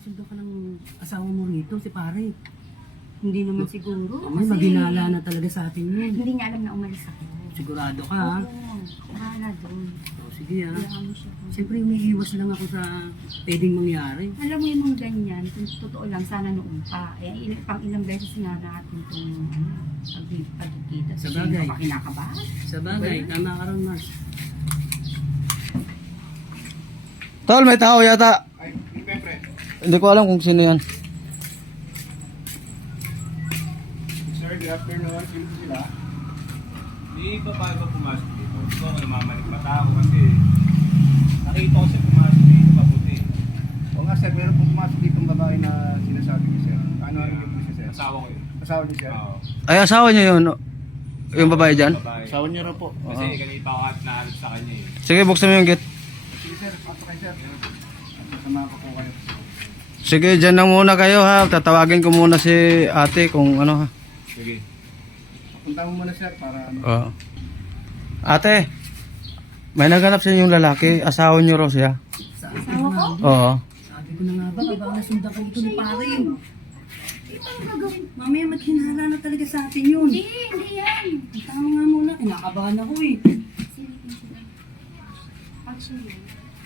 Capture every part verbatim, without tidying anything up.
nasundo ka ng asawa mo rito, si pare. Hindi naman siguro. May maginala na talaga sa atin yun. Hindi niya alam na umalis ako. Sigurado ka, ha? Oo, bahala doon. O, sige, ha? Hayaan mo siya. Siyempre, umiiwas lang ako sa pwedeng mangyari. Alam mo yung mga ganyan, kung totoo lang, sana noon pa. Eh, il- pang ilang beses nga natin itong ano, pagkikita. Sa bagay. Sino pa kinakabahan? Sa bagay, tama ka ron, Mas. Tol, may tao yata. Ay, hindi pre. Hindi ko alam kung sino yan. Sir, good afternoon. Sino po sila? Hindi ba pa ba pumasok dito? Hindi ko ako namamalig mata ako kasi nakita ko siya pumasok dito mabuti. Oo nga sir, meron po pumasok ditong babae na sinasabi ni sir. Ano ang niyo po siya sir? Asawa ko yun. Asawa niyo sir? Oo. Ay, asawa niya yun. Yung babae dyan. Babae. Asawa niya raw po. Kasi ganito ako at nahalap sa kanya eh. Sige, buksan mo yung gate. Sige sir, pasok kayo sir. Sasama ko po kayo. Sige, dyan na muna kayo ha. Tatawagin ko muna si ate kung ano ha. Sige. Punta mo muna sir para ano. Oo. Ate, may naganap sa inyong lalaki. Asawa niyo raw siya. Sabi ko nga, Oo. sabi ko na nga ba, baka nasundan ka ito ni pare. Mamaya maghinala na talaga sa atin yun. Hindi, hindi yan. Tama nga muna, kinakabahan ako eh. Silipin sila. Actually,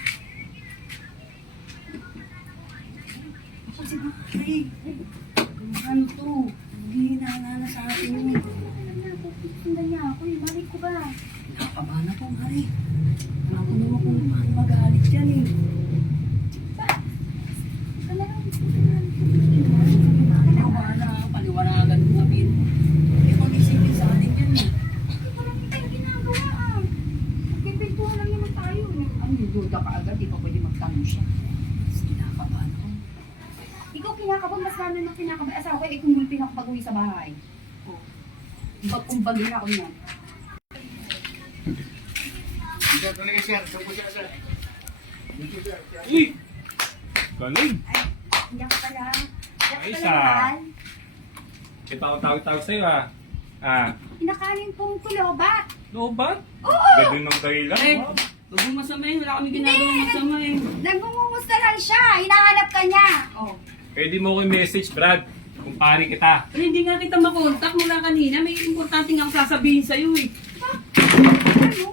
Kasi pare, ano to? Maghinala na sa atin yun. alam na, pupundan niya ako eh. Balik ko ba? Kinakabahan ako, pare. Wala ko naman kung paano magalit yan eh. Ka na lang. Kinakabahan na ako, paliwanagan mo sabihin mo. Eh, pag-isipin sa atin yan eh. Bakit wala tayong ginagawa ah? Magpipintuhan lang naman tayo. Ang duda ka agad, di pa pwede magtanong siya. Kinakabahan ako. Ikaw kinakabahan, mas lalo na kinakabahan. Asawa ko, eh, kung gulpin ako pag-uwi sa bahay. Oh. Bag kung bagay ako niyan. Sir, talaga sir. Saan po siya sir? Dito sir. Uy! Galing! Hindi ako pala. Hindi ako Ayos, pala ah. mahal. Ito ako tawag-tawag sa'yo ah. Ah, Pinakain pong kulobat. no ba? Oo! Ganda ng dahilan. Eh, Wow. huwag mo masama yun. Wala kami ginagawa masama eh. Nagmumumusta lang siya. Hinahanap ka niya. Oh. Pwede mo ko i-message, Brad. Kung pari kita. Eh, hindi nga kita makontak mula kanina. May importante nga akong sasabihin sa'yo eh. Ano?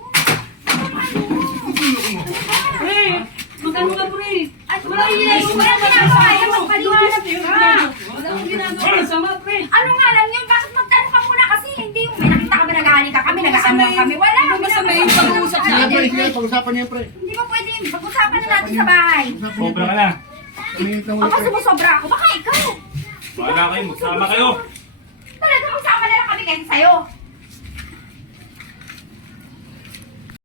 Pre, magkano ka pre? At wala yung ginagawa. Wala ginagawa. Ayaw magpaliwanag ka. Wala akong ginagawa masama pre. Ano nga lang yun? Bakit magtanong ka muna kasi? Hindi yung may nakita ka ba nag-aali ka kami, nag-aamang kami. Wala. Hindi ba masama yung pag-uusap Sige pre, natin? sige. Pag-usapan niyo pre. Hindi mo pwede. Pag-usapan na natin sa bahay. Sobra ka na. Tumingin lang Ako ulit pre. sumusobra ako. Baka ikaw. Wala kayo, magsama kayo. Talaga magsama na lang kami kaysa sa'yo.